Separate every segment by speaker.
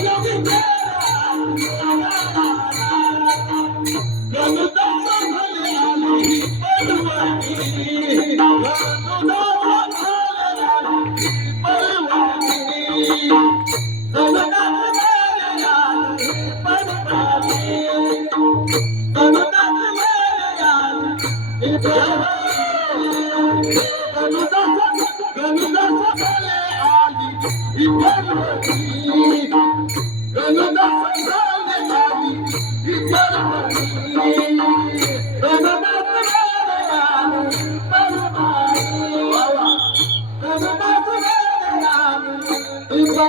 Speaker 1: no, no, no. Ramdas Rama Parwani वा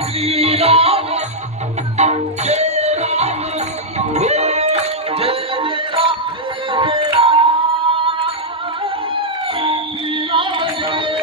Speaker 1: Freedom! Thank you.